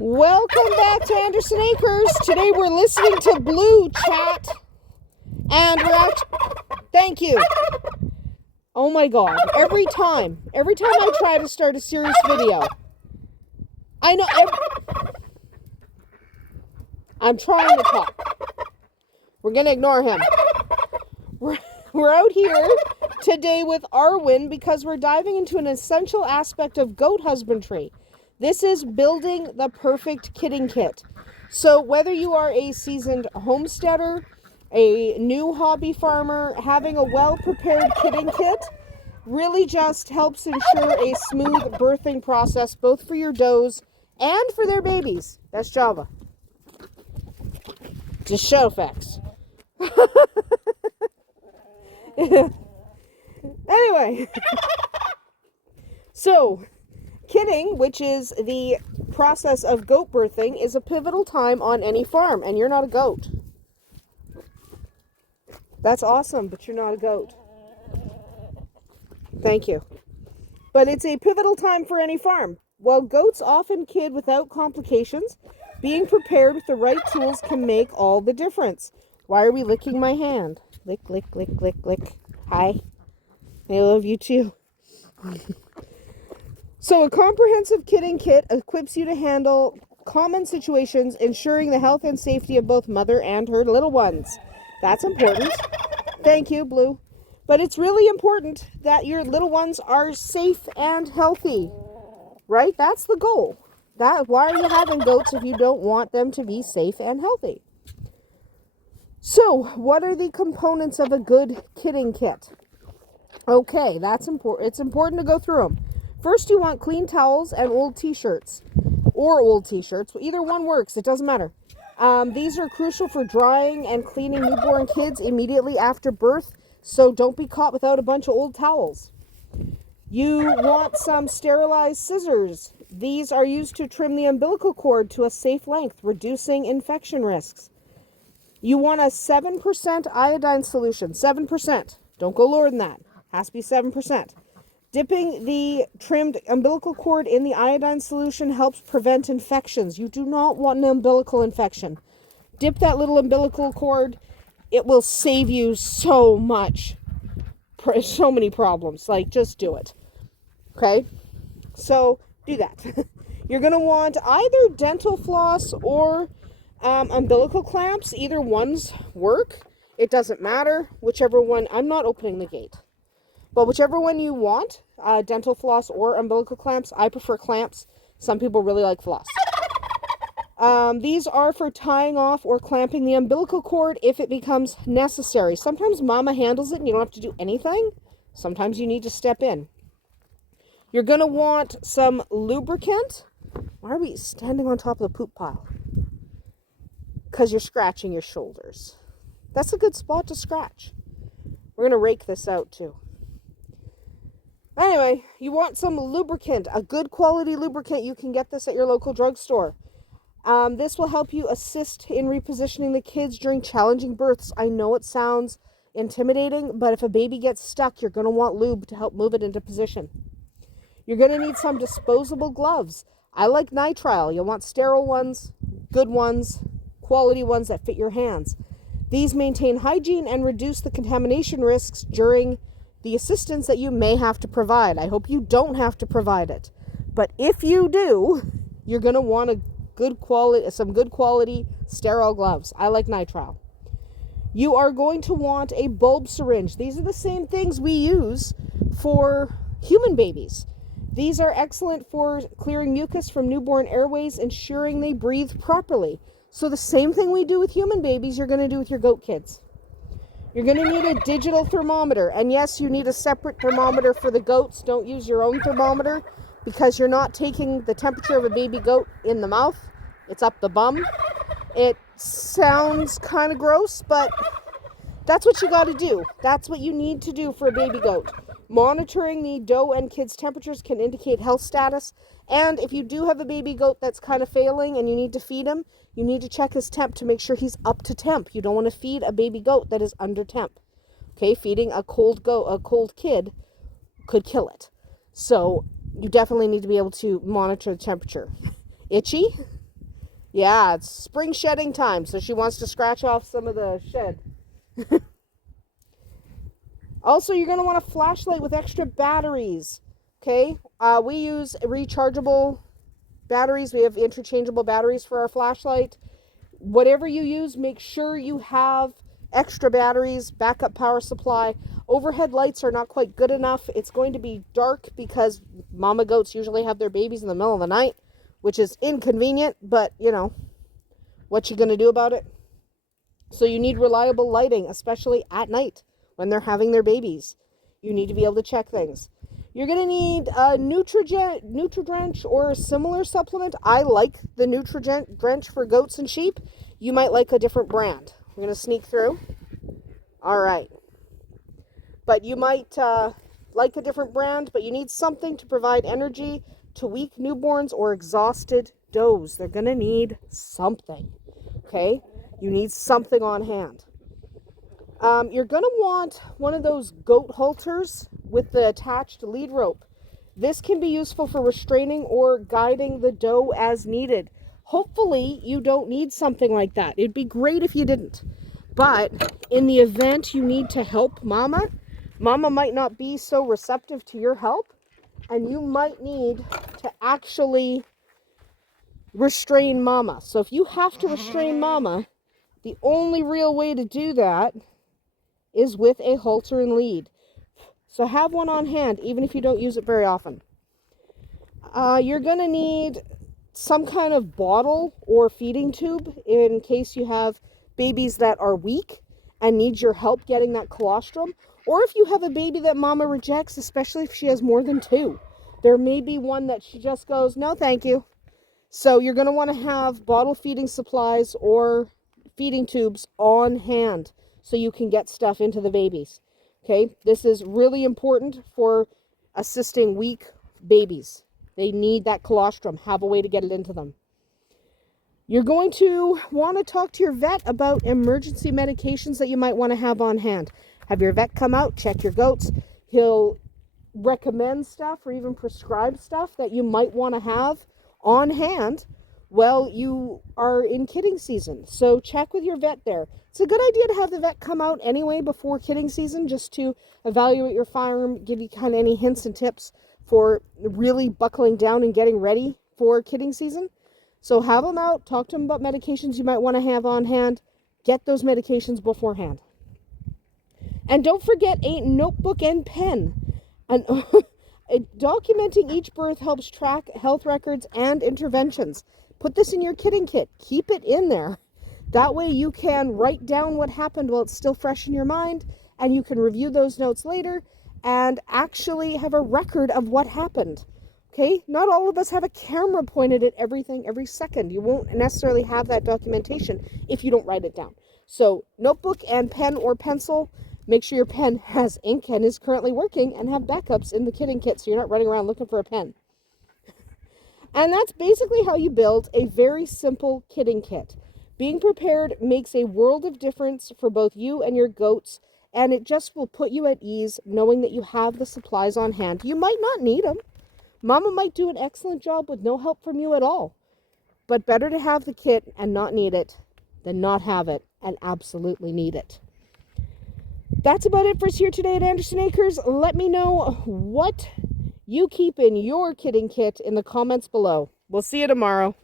Welcome back to Andersen Acres. Today we're listening to Blue chat. And we're thank you. Oh my God. Every time I try to start a serious video, I know, I'm trying to talk. We're going to ignore him. We're out here today with Arwen because we're diving into an essential aspect of goat husbandry. This is building the perfect kidding kit. So whether you are a seasoned homesteader, a new hobby farmer, having a well-prepared kidding kit really just helps ensure a smooth birthing process both for your does and for their babies. That's Java. Just show facts. Anyway, so kidding, which is the process of goat birthing, is a pivotal time on any farm, and you're not a goat. That's awesome, but you're not a goat. Thank you. But it's a pivotal time for any farm. While goats often kid without complications, being prepared with the right tools can make all the difference. Why are we licking my hand? Lick, lick, lick, lick, lick. Hi. I love you too. So a comprehensive kidding kit equips you to handle common situations, ensuring the health and safety of both mother and her little ones. That's important. Thank you, Blue. But it's really important that your little ones are safe and healthy, right? That's the goal. Why are you having goats if you don't want them to be safe and healthy? So, what are the components of a good kidding kit? Okay, that's important. It's important to go through them. First, you want clean towels and old t-shirts. Or old t-shirts. Either one works. It doesn't matter. These are crucial for drying and cleaning newborn kids immediately after birth, so don't be caught without a bunch of old towels. You want some sterilized scissors. These are used to trim the umbilical cord to a safe length, reducing infection risks. You want a 7% iodine solution. 7%. Don't go lower than that. Has to be 7%. Dipping the trimmed umbilical cord in the iodine solution helps prevent infections. You do not want an umbilical infection. Dip that little umbilical cord. It will save you so much. So many problems. Like, just do it. Okay? So, do that. You're going to want either dental floss or umbilical clamps. Either ones work. It doesn't matter. Whichever one. I'm not opening the gate. But whichever one you want, dental floss or umbilical clamps. I prefer clamps. Some people really like floss. These are for tying off or clamping the umbilical cord if it becomes necessary. Sometimes mama handles it and you don't have to do anything. Sometimes you need to step in. You're going to want some lubricant. Why are we standing on top of the poop pile? Because you're scratching your shoulders. That's a good spot to scratch. We're going to rake this out too. Anyway, you want some lubricant, a good quality lubricant. You can get this at your local drugstore. This will help you assist in repositioning the kids during challenging births. I know it sounds intimidating, but if a baby gets stuck, you're going to want lube to help move it into position. You're going to need some disposable gloves. I like nitrile. You'll want sterile ones, good ones, quality ones that fit your hands. These maintain hygiene and reduce the contamination risks during the assistance that you may have to provide. I hope you don't have to provide it. But if you do, you're going to want some good quality sterile gloves. I like nitrile. You are going to want a bulb syringe. These are the same things we use for human babies. These are excellent for clearing mucus from newborn airways, ensuring they breathe properly. So the same thing we do with human babies, you're going to do with your goat kids. You're going to need a digital thermometer. And yes, you need a separate thermometer for the goats. Don't use your own thermometer because you're not taking the temperature of a baby goat in the mouth. It's up the bum. It sounds kind of gross, but that's what you got to do. That's what you need to do for a baby goat. Monitoring the doe and kids' temperatures can indicate health status. And if you do have a baby goat that's kind of failing and you need to feed him, you need to check his temp to make sure he's up to temp. You don't want to feed a baby goat that is under temp. Okay, feeding a cold kid could kill it. So you definitely need to be able to monitor the temperature. Itchy? Yeah, it's spring shedding time, so she wants to scratch off some of the shed. Also, you're going to want a flashlight with extra batteries. Okay? We use rechargeable batteries. We have interchangeable batteries for our flashlight. Whatever you use, make sure you have extra batteries, backup power supply. Overhead lights are not quite good enough. It's going to be dark because mama goats usually have their babies in the middle of the night, which is inconvenient, but you know, what you going to do about it? So you need reliable lighting, especially at night when they're having their babies. You need to be able to check things. You're going to need a Nutri-Drench or a similar supplement. I like the Nutri-Drench for goats and sheep. You might like a different brand. We're going to sneak through. All right. But you might like a different brand, but you need something to provide energy to weak newborns or exhausted does. They're going to need something. Okay? You need something on hand. You're going to want one of those goat halters with the attached lead rope. This can be useful for restraining or guiding the doe as needed. Hopefully, you don't need something like that. It'd be great if you didn't. But in the event you need to help mama might not be so receptive to your help, and you might need to actually restrain mama. So if you have to restrain mama, the only real way to do that is with a halter and lead. So have one on hand, even if you don't use it very often. You're going to need some kind of bottle or feeding tube in case you have babies that are weak and need your help getting that colostrum. Or if you have a baby that mama rejects, especially if she has more than two. There may be one that she just goes, no, thank you. So you're going to want to have bottle feeding supplies or feeding tubes on hand so you can get stuff into the babies. Okay, this is really important for assisting weak babies. They need that colostrum. Have a way to get it into them. You're going to want to talk to your vet about emergency medications that you might want to have on hand. Have your vet come out, check your goats. He'll recommend stuff or even prescribe stuff that you might want to have on hand while you are in kidding season. So check with your vet there. It's a good idea to have the vet come out anyway before kidding season just to evaluate your farm, give you kind of any hints and tips for really buckling down and getting ready for kidding season. So have them out, talk to them about medications you might want to have on hand, get those medications beforehand. And don't forget a notebook and pen. And documenting each birth helps track health records and interventions. Put this in your kidding kit. Keep it in there. That way you can write down what happened while it's still fresh in your mind, and you can review those notes later and actually have a record of what happened. Okay? Not all of us have a camera pointed at everything every second. You won't necessarily have that documentation if you don't write it down. So, notebook and pen or pencil. Make sure your pen has ink and is currently working, and have backups in the kidding kit so you're not running around looking for a pen. And that's basically how you build a very simple kidding kit. Being prepared makes a world of difference for both you and your goats, and it just will put you at ease knowing that you have the supplies on hand. You might not need them. Mama might do an excellent job with no help from you at all. But better to have the kit and not need it than not have it and absolutely need it. That's about it for us here today at Andersen Acres. Let me know what you keep in your kidding kit in the comments below. We'll see you tomorrow.